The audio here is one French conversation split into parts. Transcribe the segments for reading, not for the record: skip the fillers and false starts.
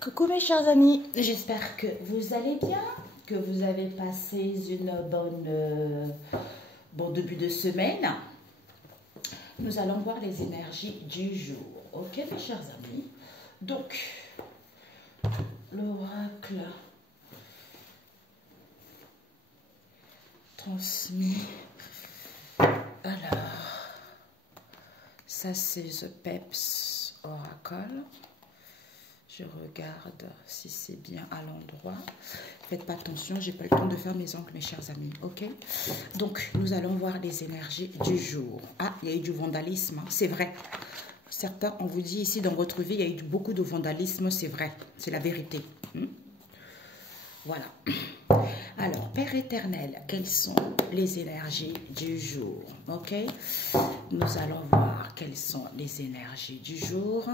Coucou mes chers amis, j'espère que vous allez bien, que vous avez passé une bon début de semaine. Nous allons voir les énergies du jour, ok mes chers amis. Donc, l'oracle transmis. Alors, ça c'est The Peps Oracle. Je regarde si c'est bien à l'endroit. Faites pas attention, j'ai pas le temps de faire mes ongles, mes chers amis. Ok? Donc, nous allons voir les énergies du jour. Ah, il y a eu du vandalisme, hein, c'est vrai. Certains, on vous dit ici, dans votre vie, il y a eu beaucoup de vandalisme, c'est vrai. C'est la vérité. Voilà. Alors, Père éternel, quelles sont les énergies du jour? Ok? Nous allons voir quelles sont les énergies du jour.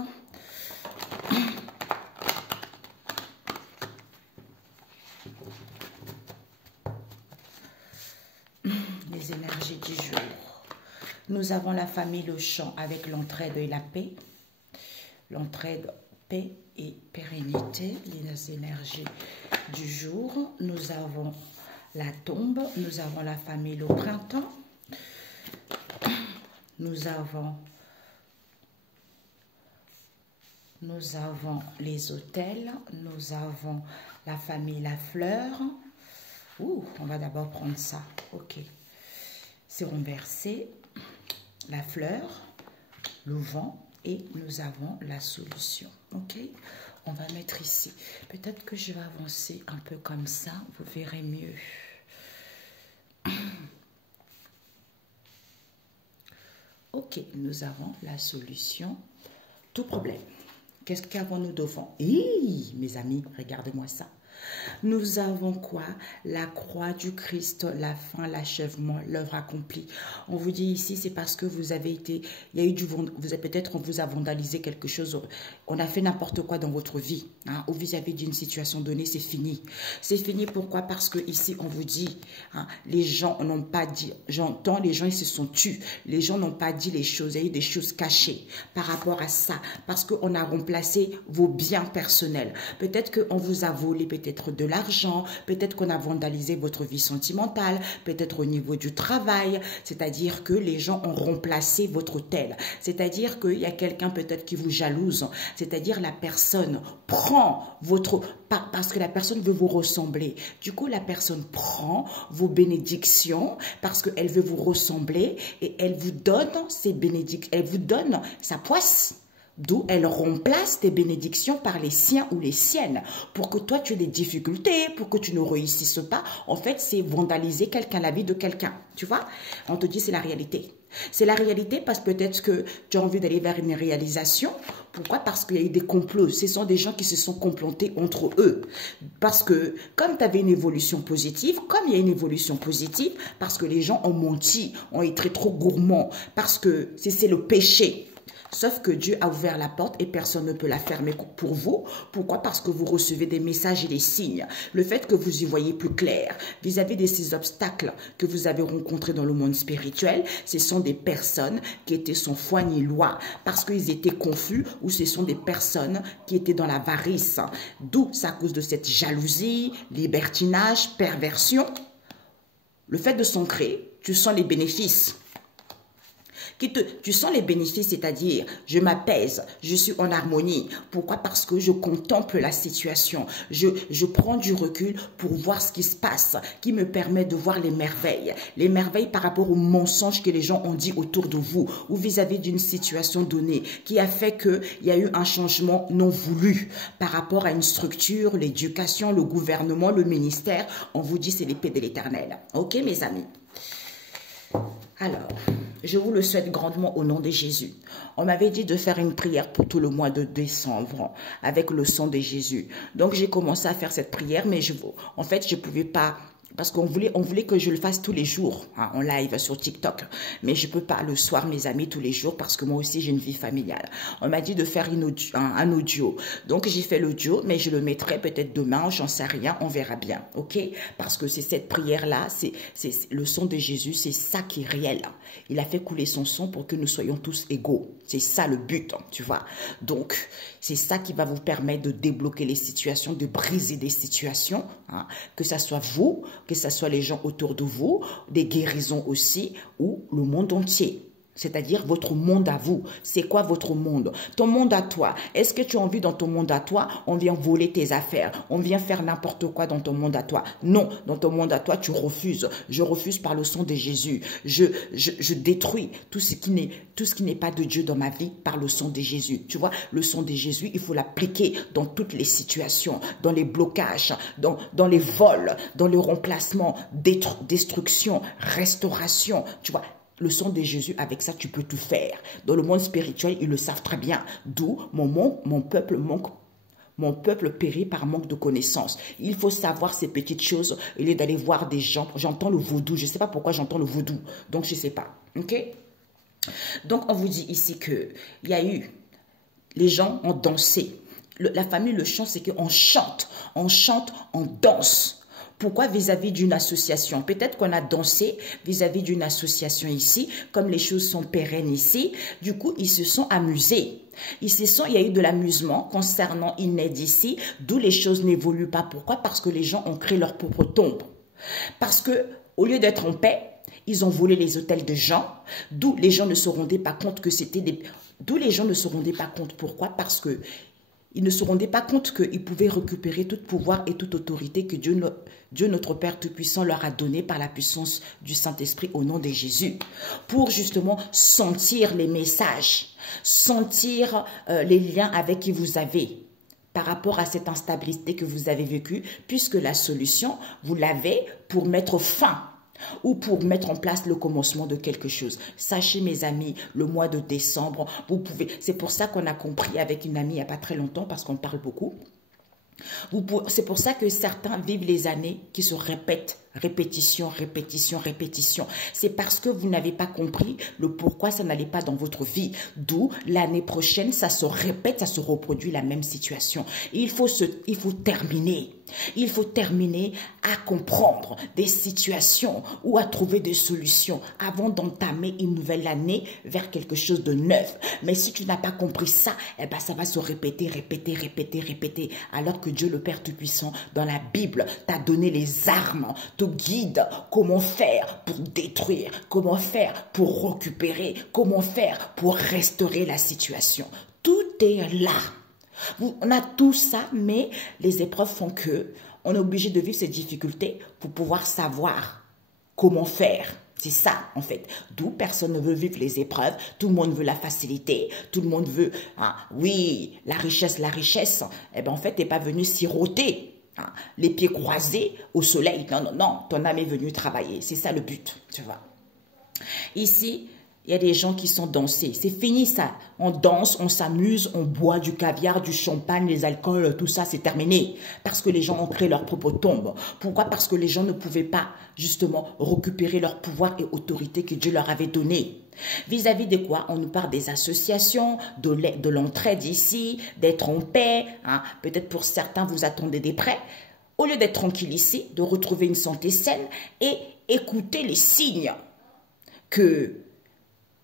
Les énergies du jour. Nous avons la famille Le Champ avec l'entraide et la paix. L'entraide, paix et pérennité. Les énergies du jour. Nous avons la tombe. Nous avons la famille Le Printemps. Nous avons les hôtels. Nous avons la famille La Fleur. Ouh, on va d'abord prendre ça. Ok. C'est renversé, la fleur, le vent et nous avons la solution. Ok, on va mettre ici. Peut-être que je vais avancer un peu comme ça, vous verrez mieux. Ok, nous avons la solution. Tout problème. Qu'est-ce qu'avons-nous devant? Mes amis, regardez-moi ça. Nous avons quoi? La croix du Christ, la fin, l'achèvement, l'œuvre accomplie. On vous dit ici, c'est parce que vous avez été, il y a eu du, peut-être on vous a vandalisé quelque chose, on a fait n'importe quoi dans votre vie, hein, ou vis-à-vis d'une situation donnée, c'est fini. C'est fini, pourquoi? Parce que ici, on vous dit, hein, les gens n'ont pas dit, j'entends, les gens, ils se sont tus, les gens n'ont pas dit les choses, il y a eu des choses cachées par rapport à ça, parce qu'on a remplacé vos biens personnels. Peut-être qu'on vous a volé, peut-être de l'argent, peut-être qu'on a vandalisé votre vie sentimentale, peut-être au niveau du travail, c'est-à-dire que les gens ont remplacé votre tel, c'est-à-dire qu'il y a quelqu'un peut-être qui vous jalouse, c'est-à-dire la personne prend votre, parce que la personne veut vous ressembler, du coup la personne prend vos bénédictions parce qu'elle veut vous ressembler et elle vous donne ses bénédictions, elle vous donne sa poisse. D'où elle remplace tes bénédictions par les siens ou les siennes. Pour que toi, tu aies des difficultés, pour que tu ne réussisses pas. En fait, c'est vandaliser quelqu'un, la vie de quelqu'un. Tu vois? On te dit c'est la réalité. C'est la réalité parce que peut-être que tu as envie d'aller vers une réalisation. Pourquoi? Parce qu'il y a eu des complots. Ce sont des gens qui se sont complotés entre eux. Parce que comme tu avais une évolution positive, comme il y a une évolution positive, parce que les gens ont menti, ont été trop gourmands, parce que c'est le péché. Sauf que Dieu a ouvert la porte et personne ne peut la fermer pour vous. Pourquoi? Parce que vous recevez des messages et des signes. Le fait que vous y voyez plus clair vis-à-vis de ces obstacles que vous avez rencontrés dans le monde spirituel, ce sont des personnes qui étaient sans foi ni loi parce qu'ils étaient confus ou ce sont des personnes qui étaient dans l'avarice. D'où c'est à cause de cette jalousie, libertinage, perversion. Le fait de s'ancrer, tu sens les bénéfices. Tu sens les bénéfices, c'est-à-dire je m'apaise, je suis en harmonie. Pourquoi? Parce que je contemple la situation. Je prends du recul pour voir ce qui se passe, qui me permet de voir les merveilles. Les merveilles par rapport aux mensonges que les gens ont dit autour de vous ou vis-à-vis d'une situation donnée qui a fait qu'il y a eu un changement non voulu par rapport à une structure, l'éducation, le gouvernement, le ministère. On vous dit c'est l'épée de l'Éternel. Ok mes amis? Alors, je vous le souhaite grandement au nom de Jésus. On m'avait dit de faire une prière pour tout le mois de décembre avec le sang de Jésus. Donc, j'ai commencé à faire cette prière, mais en fait, je ne pouvais pas Parce on voulait que je le fasse tous les jours, hein, en live sur TikTok. Mais je peux pas le soir, mes amis, tous les jours, parce que moi aussi, j'ai une vie familiale. On m'a dit de faire un audio. Donc, j'ai fait l'audio, mais je le mettrai peut-être demain, j'en sais rien, on verra bien, ok? Parce que c'est cette prière-là, c'est le sang de Jésus, c'est ça qui est réel. Il a fait couler son sang pour que nous soyons tous égaux. C'est ça le but, hein, tu vois. Donc, c'est ça qui va vous permettre de débloquer les situations, de briser des situations, hein, que ça soit vous, que ce soit les gens autour de vous, des guérisons aussi, ou le monde entier. C'est-à-dire votre monde à vous. C'est quoi votre monde? Ton monde à toi. Est-ce que tu as envie dans ton monde à toi, on vient voler tes affaires, on vient faire n'importe quoi dans ton monde à toi? Non, dans ton monde à toi, tu refuses. Je refuse par le sang de Jésus. Je détruis tout ce qui n'est pas de Dieu dans ma vie par le sang de Jésus. Tu vois, le sang de Jésus, il faut l'appliquer dans toutes les situations, dans les blocages, dans les vols, dans le remplacement, destruction, restauration. Tu vois, le sang de Jésus, avec ça, tu peux tout faire. Dans le monde spirituel, ils le savent très bien. D'où mon peuple périt par manque de connaissances. Il faut savoir ces petites choses au lieu d'aller voir des gens. J'entends le vaudou. Je ne sais pas pourquoi j'entends le vaudou. Donc, je ne sais pas. OK? Donc, on vous dit ici qu'il y a eu... Les gens ont dansé. La famille, le chant, c'est qu'on chante. On chante, on danse. Pourquoi vis-à-vis d'une association? Peut-être qu'on a dansé vis-à-vis d'une association ici, comme les choses sont pérennes ici. Du coup, ils se sont amusés. Il y a eu de l'amusement concernant Ined ici, d'où les choses n'évoluent pas. Pourquoi? Parce que les gens ont créé leur propre tombe. Parce que, au lieu d'être en paix, ils ont volé les hôtels de gens, d'où les gens ne se rendaient pas compte que c'était des... D'où les gens ne se rendaient pas compte. Pourquoi? Parce que ils ne se rendaient pas compte qu'ils pouvaient récupérer tout pouvoir et toute autorité que Dieu notre Père Tout-Puissant leur a donné par la puissance du Saint-Esprit au nom de Jésus. Pour justement sentir les messages, sentir les liens avec qui vous avez par rapport à cette instabilité que vous avez vécue, puisque la solution, vous l'avez pour mettre fin ou pour mettre en place le commencement de quelque chose. Sachez, mes amis, le mois de décembre, vous pouvez... C'est pour ça qu'on a compris avec une amie il n'y a pas très longtemps, parce qu'on parle beaucoup. C'est pour ça que certains vivent les années qui se répètent. Répétition, répétition, répétition. C'est parce que vous n'avez pas compris le pourquoi ça n'allait pas dans votre vie. D'où l'année prochaine, ça se répète, ça se reproduit la même situation. Il faut terminer. Il faut terminer à comprendre des situations ou à trouver des solutions avant d'entamer une nouvelle année vers quelque chose de neuf. Mais si tu n'as pas compris ça, eh ben ça va se répéter, répéter, répéter, répéter. Alors que Dieu le Père Tout-Puissant, dans la Bible, t'a donné les armes, te guide comment faire pour détruire, comment faire pour récupérer, comment faire pour restaurer la situation. Tout est là. On a tout ça, mais les épreuves font que on est obligé de vivre ces difficultés pour pouvoir savoir comment faire. C'est ça, en fait. D'où personne ne veut vivre les épreuves. Tout le monde veut la facilité. Tout le monde veut, oui, la richesse, la richesse. Eh bien, en fait, tu n'es pas venu siroter, les pieds croisés au soleil. Non, non, non. Ton âme est venue travailler. C'est ça le but, tu vois. Ici, il y a des gens qui sont dansés. C'est fini ça. On danse, on s'amuse, on boit du caviar, du champagne, les alcools, tout ça, c'est terminé. Parce que les gens ont créé leur propre tombe. Pourquoi? Parce que les gens ne pouvaient pas, justement, récupérer leur pouvoir et autorité que Dieu leur avait donné. Vis-à-vis de quoi? On nous parle des associations, de l'entraide ici, d'être en paix. Peut-être pour certains, vous attendez des prêts. Au lieu d'être tranquille ici, de retrouver une santé saine et écouter les signes que...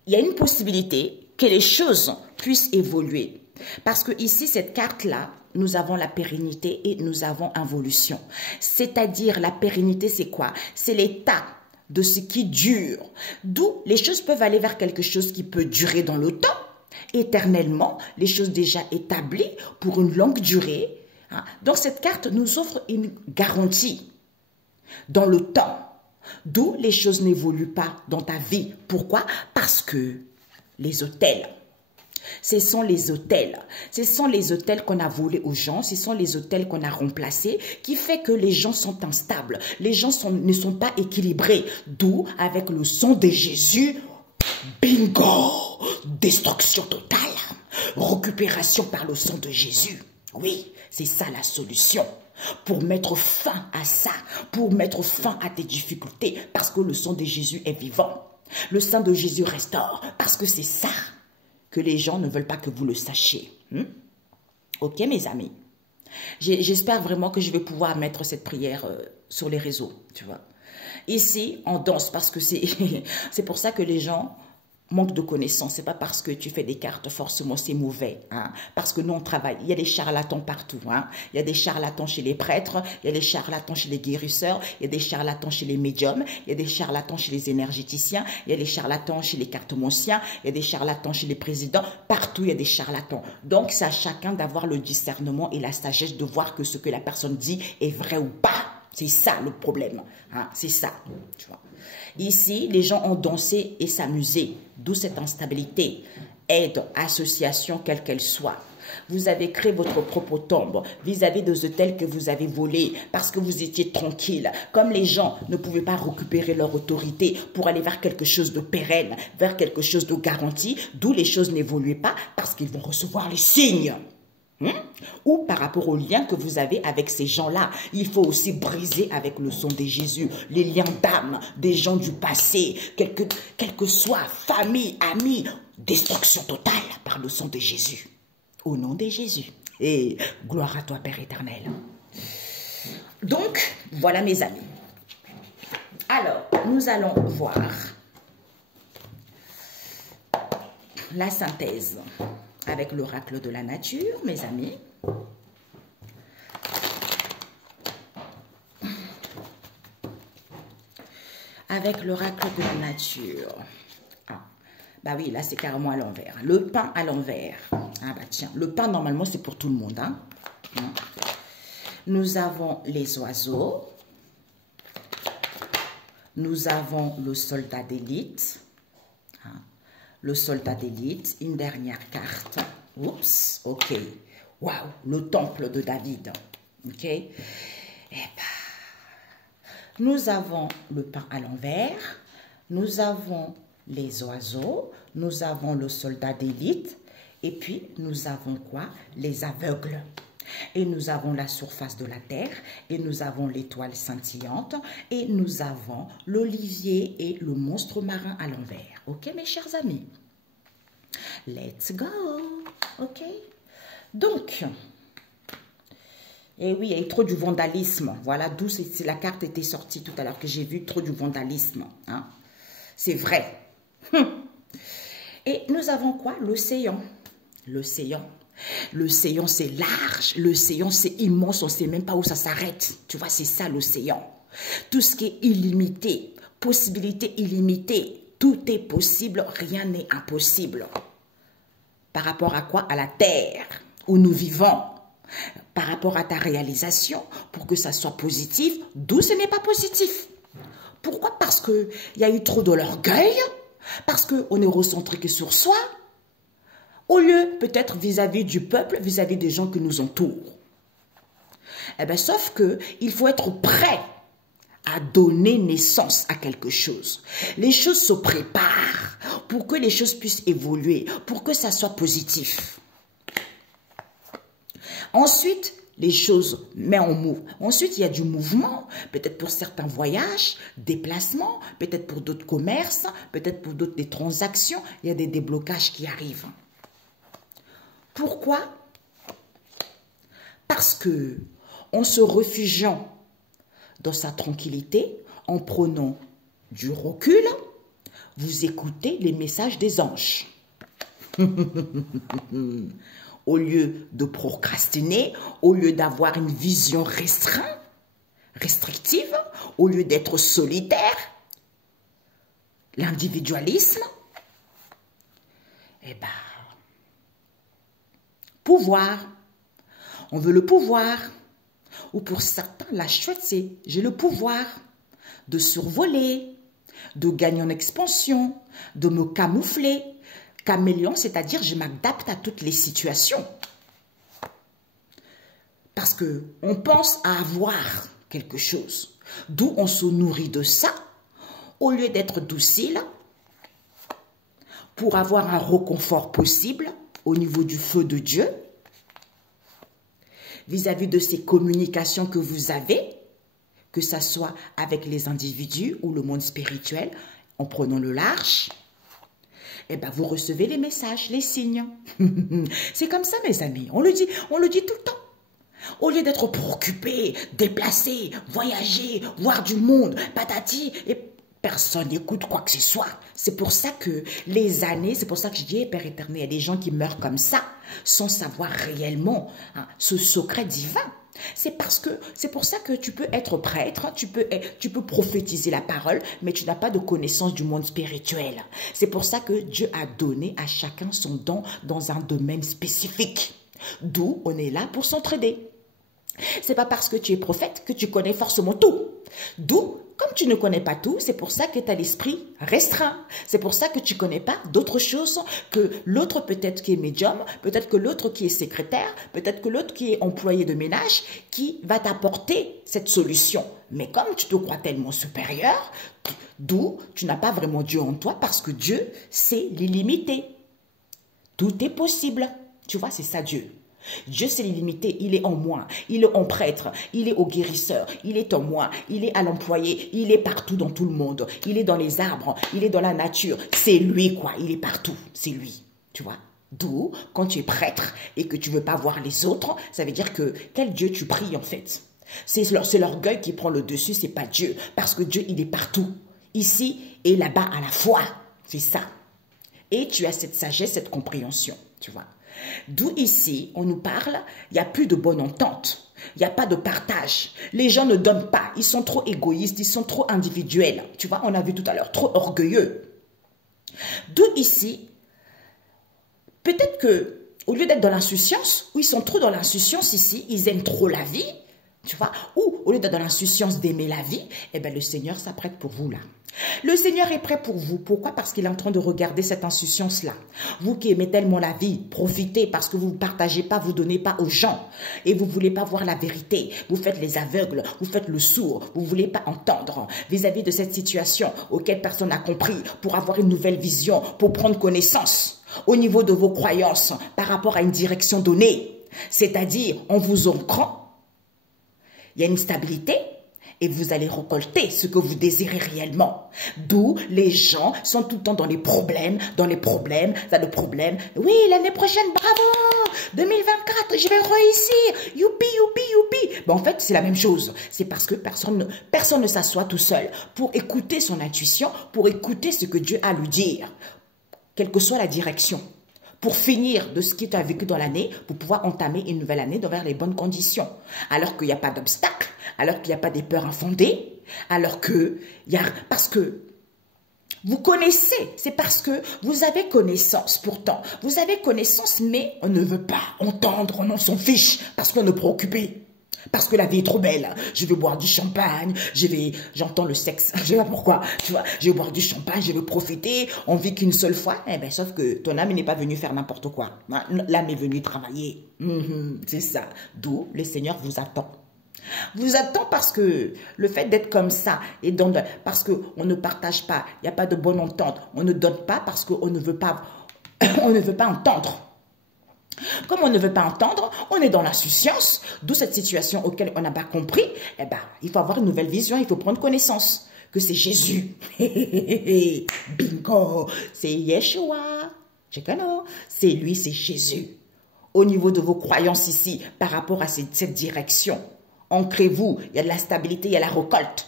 il y a une possibilité que les choses puissent évoluer. Parce que ici, cette carte-là, nous avons la pérennité et nous avons involution. C'est-à-dire, la pérennité, c'est quoi? C'est l'état de ce qui dure. D'où les choses peuvent aller vers quelque chose qui peut durer dans le temps, éternellement, les choses déjà établies pour une longue durée. Donc, cette carte nous offre une garantie dans le temps. D'où les choses n'évoluent pas dans ta vie. Pourquoi? Parce que les hôtels, ce sont les hôtels qu'on a volés aux gens, ce sont les hôtels qu'on a remplacés, qui fait que les gens sont instables, les gens ne sont pas équilibrés. D'où, avec le sang de Jésus, bingo, destruction totale, récupération par le sang de Jésus. Oui, c'est ça la solution. pour mettre fin à ça, pour mettre fin à tes difficultés, parce que le sang de Jésus est vivant. Le sang de Jésus restaure, parce que c'est ça que les gens ne veulent pas que vous le sachiez. Ok, mes amis? J'espère vraiment que je vais pouvoir mettre cette prière sur les réseaux, tu vois. Ici, on danse parce que c'est pour ça que les gens manquent de connaissances. C'est pas parce que tu fais des cartes, forcément, c'est mauvais. Hein. Parce que nous, on travaille. Il y a des charlatans partout. Hein. Il y a des charlatans chez les prêtres, il y a des charlatans chez les guérisseurs, il y a des charlatans chez les médiums, il y a des charlatans chez les énergéticiens, il y a des charlatans chez les cartomanciens, il y a des charlatans chez les présidents. Partout, il y a des charlatans. Donc, c'est à chacun d'avoir le discernement et la sagesse de voir que ce que la personne dit est vrai ou pas. C'est ça le problème, hein, c'est ça, tu vois. Ici, les gens ont dansé et s'amusé, d'où cette instabilité. Aide, association, quelle qu'elle soit. Vous avez créé votre propre tombe vis-à-vis des hôtels que vous avez volés parce que vous étiez tranquille. Comme les gens ne pouvaient pas récupérer leur autorité pour aller vers quelque chose de pérenne, vers quelque chose de garanti, d'où les choses n'évoluaient pas parce qu'ils vont recevoir les signes. Ou par rapport aux liens que vous avez avec ces gens-là. Il faut aussi briser avec le sang de Jésus les liens d'âme des gens du passé, quel que soit, famille, amis, destruction totale par le sang de Jésus. Au nom de Jésus. Et gloire à toi, Père éternel. Donc, voilà mes amis. Alors, nous allons voir la synthèse avec l'oracle de la nature, mes amis. Avec l'oracle de la nature. Ah, bah oui, là c'est carrément à l'envers. Le pain à l'envers. Ah bah tiens, le pain normalement c'est pour tout le monde. Hein. Nous avons les oiseaux. Nous avons le soldat d'élite. Le soldat d'élite, une dernière carte. Oups, ok. Waouh, le temple de David. Ok. Eh ben, nous avons le pain à l'envers. Nous avons les oiseaux. Nous avons le soldat d'élite. Et puis, nous avons quoi? Les aveugles. Et nous avons la surface de la terre. Et nous avons l'étoile scintillante. Et nous avons l'olivier et le monstre marin à l'envers. Ok, mes chers amis? Let's go. Ok? Donc, et oui, il y a eu trop du vandalisme. Voilà d'où la carte était sortie tout à l'heure que j'ai vu trop du vandalisme. Hein? C'est vrai. Et nous avons quoi? L'océan. L'océan. L'océan, c'est large. L'océan, c'est immense. On ne sait même pas où ça s'arrête. Tu vois, c'est ça l'océan. Tout ce qui est illimité, possibilité illimitée. Tout est possible, rien n'est impossible. Par rapport à quoi? À la terre où nous vivons. Par rapport à ta réalisation, pour que ça soit positif, d'où ce n'est pas positif. Pourquoi? Parce qu'il y a eu trop de l'orgueil, parce qu'on est recentré que sur soi, au lieu peut-être vis-à-vis du peuple, vis-à-vis des gens qui nous entourent. Eh bien, sauf qu'il faut être prêt à donner naissance à quelque chose. Les choses se préparent pour que les choses puissent évoluer, pour que ça soit positif. Ensuite, les choses mettent en mouvement. Ensuite, il y a du mouvement, peut-être pour certains voyages, déplacements, peut-être pour d'autres commerces, peut-être pour d'autres des transactions. Il y a des déblocages qui arrivent. Pourquoi? Parce que en se réfugiant dans sa tranquillité, en prenant du recul, vous écoutez les messages des anges. Au lieu de procrastiner, au lieu d'avoir une vision restrictive, au lieu d'être solitaire, l'individualisme, eh bien, pouvoir. On veut le pouvoir. Ou pour certains, la chouette, c'est j'ai le pouvoir de survoler, de gagner en expansion, de me camoufler. Caméléon, c'est-à-dire je m'adapte à toutes les situations. Parce qu'on pense à avoir quelque chose. D'où on se nourrit de ça, au lieu d'être docile, pour avoir un réconfort possible au niveau du feu de Dieu. vis-à-vis de ces communications que vous avez, que ce soit avec les individus ou le monde spirituel, en prenant le large, eh ben vous recevez les messages, les signes. C'est comme ça, mes amis. On le dit tout le temps. Au lieu d'être préoccupé, déplacé, voyager, voir du monde, patati, et personne n'écoute quoi que ce soit. C'est pour ça que les années, c'est pour ça que je dis, Père éternel, il y a des gens qui meurent comme ça, sans savoir réellement ce secret divin. C'est pour ça que tu peux être prêtre, tu peux prophétiser la parole, mais tu n'as pas de connaissance du monde spirituel. C'est pour ça que Dieu a donné à chacun son don dans un domaine spécifique. D'où on est là pour s'entraider. C'est pas parce que tu es prophète que tu connais forcément tout. D'où, comme tu ne connais pas tout, c'est pour ça que tu as l'esprit restreint. C'est pour ça que tu connais pas d'autres choses que l'autre peut-être qui est médium, peut-être que l'autre qui est secrétaire, peut-être que l'autre qui est employé de ménage, qui va t'apporter cette solution. Mais comme tu te crois tellement supérieur, d'où tu n'as pas vraiment Dieu en toi parce que Dieu, c'est l'illimité. Tout est possible. Tu vois, c'est ça Dieu. Dieu, c'est l'illimité, il est en moi, il est en prêtre, il est au guérisseur, il est en moi, il est à l'employé, il est partout dans tout le monde, il est dans les arbres, il est dans la nature, c'est lui quoi, il est partout, c'est lui, tu vois. D'où, quand tu es prêtre et que tu ne veux pas voir les autres, ça veut dire que quel Dieu tu pries en fait. C'est l'orgueil qui prend le dessus, c'est pas Dieu, parce que Dieu, il est partout, ici et là-bas à la fois, c'est ça. Et tu as cette sagesse, cette compréhension, tu vois. D'où ici, on nous parle, il n'y a plus de bonne entente, il n'y a pas de partage. Les gens ne donnent pas, ils sont trop égoïstes, ils sont trop individuels. Tu vois, on a vu tout à l'heure, trop orgueilleux. D'où ici, peut-être que au lieu d'être dans l'insouciance, ou ils sont trop dans l'insouciance ici, ils aiment trop la vie, tu vois, ou au lieu d'être dans l'insouciance d'aimer la vie, eh bien le Seigneur s'apprête pour vous là. Le Seigneur est prêt pour vous. Pourquoi? Parce qu'il est en train de regarder cette insouciance-là. Vous qui aimez tellement la vie, profitez parce que vous ne partagez pas, vous ne donnez pas aux gens. Et vous ne voulez pas voir la vérité. Vous faites les aveugles, vous faites le sourd. Vous ne voulez pas entendre vis-à-vis de cette situation auquel personne n'a compris pour avoir une nouvelle vision, pour prendre connaissance au niveau de vos croyances par rapport à une direction donnée. C'est-à-dire, en vous ancrant, il y a une stabilité. Et vous allez récolter ce que vous désirez réellement. D'où les gens sont tout le temps dans les problèmes, dans le problème. Oui, l'année prochaine, bravo, 2024, je vais réussir. Youpi, youpi, youpi. Ben, en fait, c'est la même chose. C'est parce que personne ne s'assoit tout seul pour écouter son intuition, pour écouter ce que Dieu a à lui dire, quelle que soit la direction. Pour finir de ce que tu as vécu dans l'année, pour pouvoir entamer une nouvelle année dans les bonnes conditions. Alors qu'il n'y a pas d'obstacle, alors qu'il n'y a pas des peurs infondées, alors que, parce que vous connaissez, c'est parce que vous avez connaissance pourtant. Vous avez connaissance, mais on ne veut pas entendre, on s'en fiche, parce qu'on est préoccupé. Parce que la vie est trop belle. Je vais boire du champagne, j'entends le sexe, je sais pas pourquoi, tu vois, je vais boire du champagne, je vais profiter, on vit qu'une seule fois, eh ben, sauf que ton âme n'est pas venue faire n'importe quoi. L'âme est venue travailler. C'est ça. D'où le Seigneur vous attend. Vous attend parce que le fait d'être comme ça, et parce qu'on ne partage pas, il n'y a pas de bonne entente, on ne donne pas parce qu'on ne veut pas, on ne veut pas entendre. Comme on ne veut pas entendre, on est dans l'insouciance, d'où cette situation auquel on n'a pas compris. Eh ben, il faut avoir une nouvelle vision, il faut prendre connaissance que c'est Jésus. Bingo, c'est Yeshua. C'est lui, c'est Jésus. Au niveau de vos croyances ici, par rapport à cette direction, ancrez-vous, il y a de la stabilité, il y a la récolte.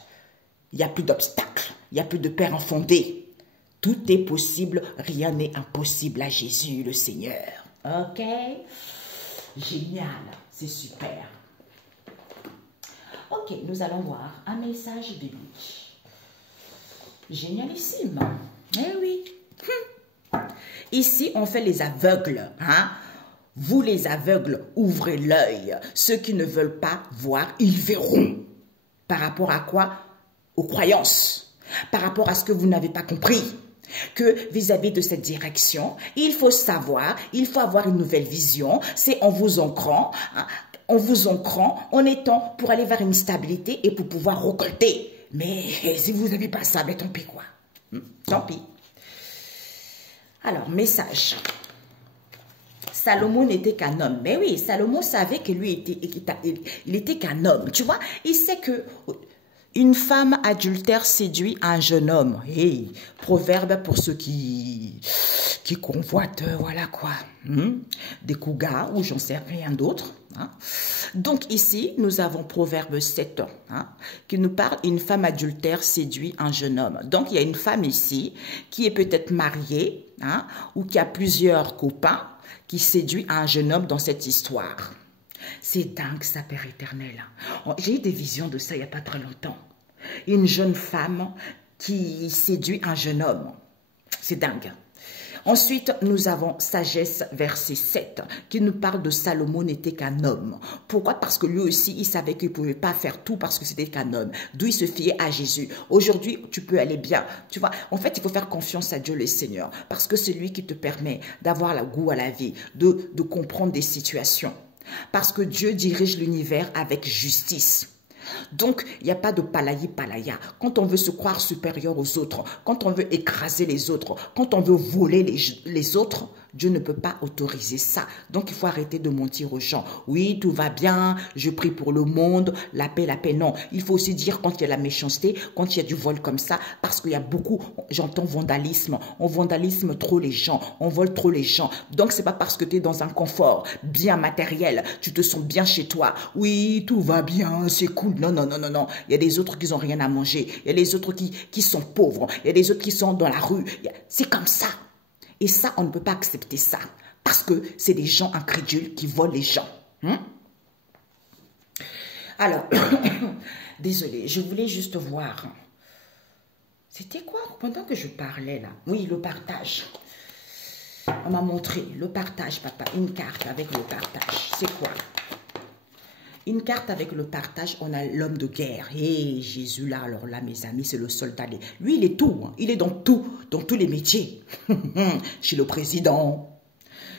Il n'y a plus d'obstacles, il n'y a plus de peurs infondées. Tout est possible, rien n'est impossible à Jésus le Seigneur. Ok, génial, c'est super. Ok, nous allons voir un message de lui. Génialissime. Eh oui. Ici, on fait les aveugles. Hein? Vous les aveugles, ouvrez l'œil. Ceux qui ne veulent pas voir, ils verront. Par rapport à quoi? Aux croyances. Par rapport à ce que vous n'avez pas compris. Que vis-à-vis de cette direction, il faut savoir, il faut avoir une nouvelle vision, c'est en vous ancrant, en étant pour aller vers une stabilité et pour pouvoir récolter. Mais si vous n'avez pas ça, mais tant pis quoi. Tant pis. Alors, message. Salomon n'était qu'un homme. Mais oui, Salomon savait que lui il était qu'un homme. Tu vois, il sait que une femme adultère séduit un jeune homme. Hey, proverbe pour ceux qui convoitent, voilà quoi, des cougars ou j'en sais rien d'autre. Hein. Donc ici, nous avons Proverbe 7 qui nous parle une femme adultère séduit un jeune homme. Donc il y a une femme ici qui est peut-être mariée ou qui a plusieurs copains qui séduit un jeune homme dans cette histoire. C'est dingue ça, Père éternel. J'ai eu des visions de ça il n'y a pas très longtemps. Une jeune femme qui séduit un jeune homme. C'est dingue. Ensuite, nous avons Sagesse, verset 7, qui nous parle de Salomon n'était qu'un homme. Pourquoi? Parce que lui aussi, il savait qu'il ne pouvait pas faire tout parce que c'était qu'un homme. D'où il se fiait à Jésus. Aujourd'hui, tu peux aller bien. Tu vois, en fait, il faut faire confiance à Dieu le Seigneur. Parce que c'est lui qui te permet d'avoir le goût à la vie, de comprendre des situations. Parce que Dieu dirige l'univers avec justice. Donc, il n'y a pas de palaya. Quand on veut se croire supérieur aux autres, quand on veut écraser les autres, quand on veut voler les autres, Dieu ne peut pas autoriser ça. Donc, il faut arrêter de mentir aux gens. Oui, tout va bien, je prie pour le monde, la paix. Non, il faut aussi dire quand il y a la méchanceté, quand il y a du vol comme ça, parce qu'il y a beaucoup, j'entends vandalisme, on vandalisme trop les gens, on vole trop les gens. Donc, c'est pas parce que tu es dans un confort bien matériel, tu te sens bien chez toi. Oui, tout va bien, c'est cool. Non. Il y a des autres qui n'ont rien à manger. Il y a des autres qui sont pauvres. Il y a des autres qui sont dans la rue. C'est comme ça. Et ça, on ne peut pas accepter ça. Parce que c'est des gens incrédules qui volent les gens. Alors, désolé, je voulais juste voir. C'était quoi pendant que je parlais là? Oui, le partage. On m'a montré le partage, papa. Une carte avec le partage. C'est quoi? Une carte avec le partage, on a l'homme de guerre. Et Jésus là, alors là, mes amis, c'est le soldat. Lui, il est tout. Il est dans tous les métiers. Chez le président,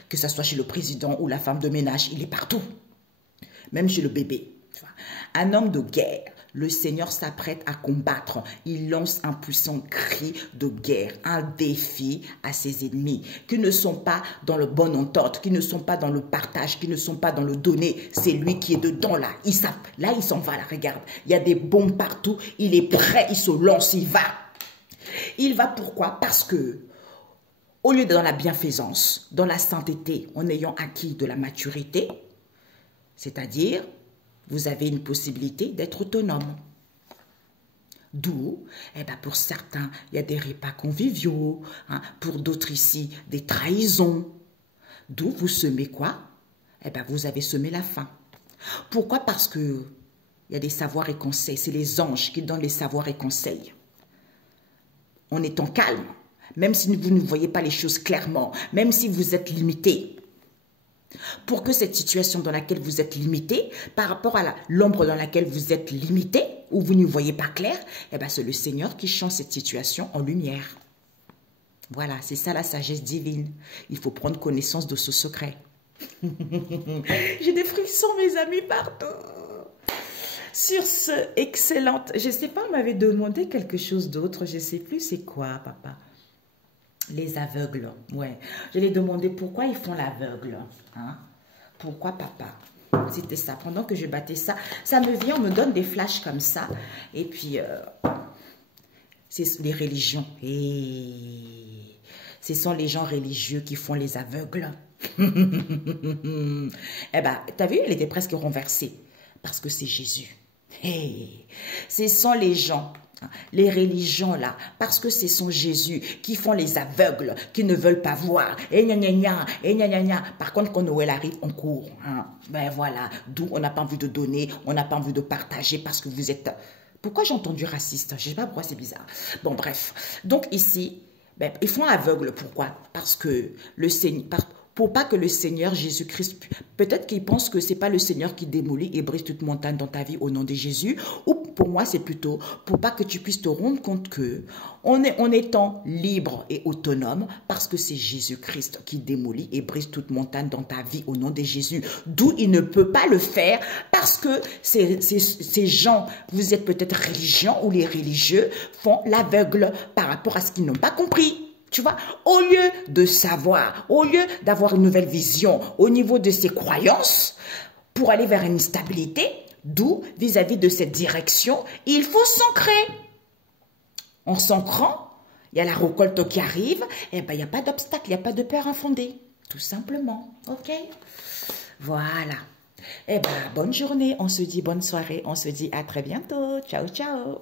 que ce soit chez le président ou la femme de ménage, il est partout. Même chez le bébé. Tu vois. Un homme de guerre. Le Seigneur s'apprête à combattre. Il lance un puissant cri de guerre, un défi à ses ennemis, qui ne sont pas dans le bon entente, qui ne sont pas dans le partage, qui ne sont pas dans le donner. C'est lui qui est dedans là. Il s'en va là, regarde. Il y a des bombes partout. Il est prêt, il se lance, il va. Il va pourquoi? Parce que, au lieu de dans la bienfaisance, dans la sainteté, en ayant acquis de la maturité, c'est-à-dire, vous avez une possibilité d'être autonome. D'où, pour certains, il y a des repas conviviaux, pour d'autres ici, des trahisons. D'où vous semez quoi? Vous avez semé la faim. Pourquoi? Parce que il y a des savoirs et conseils. C'est les anges qui donnent les savoirs et conseils. En étant calme, même si vous ne voyez pas les choses clairement, même si vous êtes limité. Pour que cette situation dans laquelle vous êtes limité, par rapport à l'ombre dans laquelle vous êtes limité, où vous ne voyez pas clair, c'est le Seigneur qui change cette situation en lumière. Voilà, c'est ça la sagesse divine. Il faut prendre connaissance de ce secret. J'ai des frissons, mes amis, partout. Sur ce, excellente. Je ne sais pas, on m'avait demandé quelque chose d'autre. Je ne sais plus c'est quoi, papa. Les aveugles, ouais. Je lui ai demandé pourquoi ils font l'aveugle. Pourquoi, papa? C'était ça. Pendant que je battais ça, ça me vient, on me donne des flashs comme ça. Et puis, c'est les religions. Et ce sont les gens religieux qui font les aveugles. T'as vu, il était presque renversé. Parce que c'est Jésus. Hey, ce sont les gens... Les religions là, parce que ce sont Jésus qui font les aveugles, qui ne veulent pas voir. Et gna gna gna, et gna gna gna. Par contre, quand Noël arrive, on court. Voilà, d'où on n'a pas envie de donner, on n'a pas envie de partager parce que vous êtes... Pourquoi j'ai entendu raciste? Je ne sais pas pourquoi c'est bizarre. Bon, bref. Donc ici, ils font aveugle. Pourquoi? Parce que le Seigneur... Pour pas que le Seigneur Jésus-Christ, peut-être qu'il pense que c'est pas le Seigneur qui démolit et brise toute montagne dans ta vie au nom de Jésus, ou pour moi c'est plutôt pour pas que tu puisses te rendre compte que en étant libre et autonome, parce que c'est Jésus-Christ qui démolit et brise toute montagne dans ta vie au nom de Jésus, d'où il ne peut pas le faire parce que ces gens, vous êtes peut-être religions ou les religieux font l'aveugle par rapport à ce qu'ils n'ont pas compris. Tu vois, au lieu de savoir, au lieu d'avoir une nouvelle vision au niveau de ses croyances, pour aller vers une stabilité, d'où, vis-à-vis de cette direction, il faut s'ancrer. En s'ancrant, il y a la récolte qui arrive, et ben il n'y a pas d'obstacle, il n'y a pas de peur infondée. Tout simplement, ok? Voilà. Eh ben, bonne journée, on se dit bonne soirée, on se dit à très bientôt. Ciao, ciao.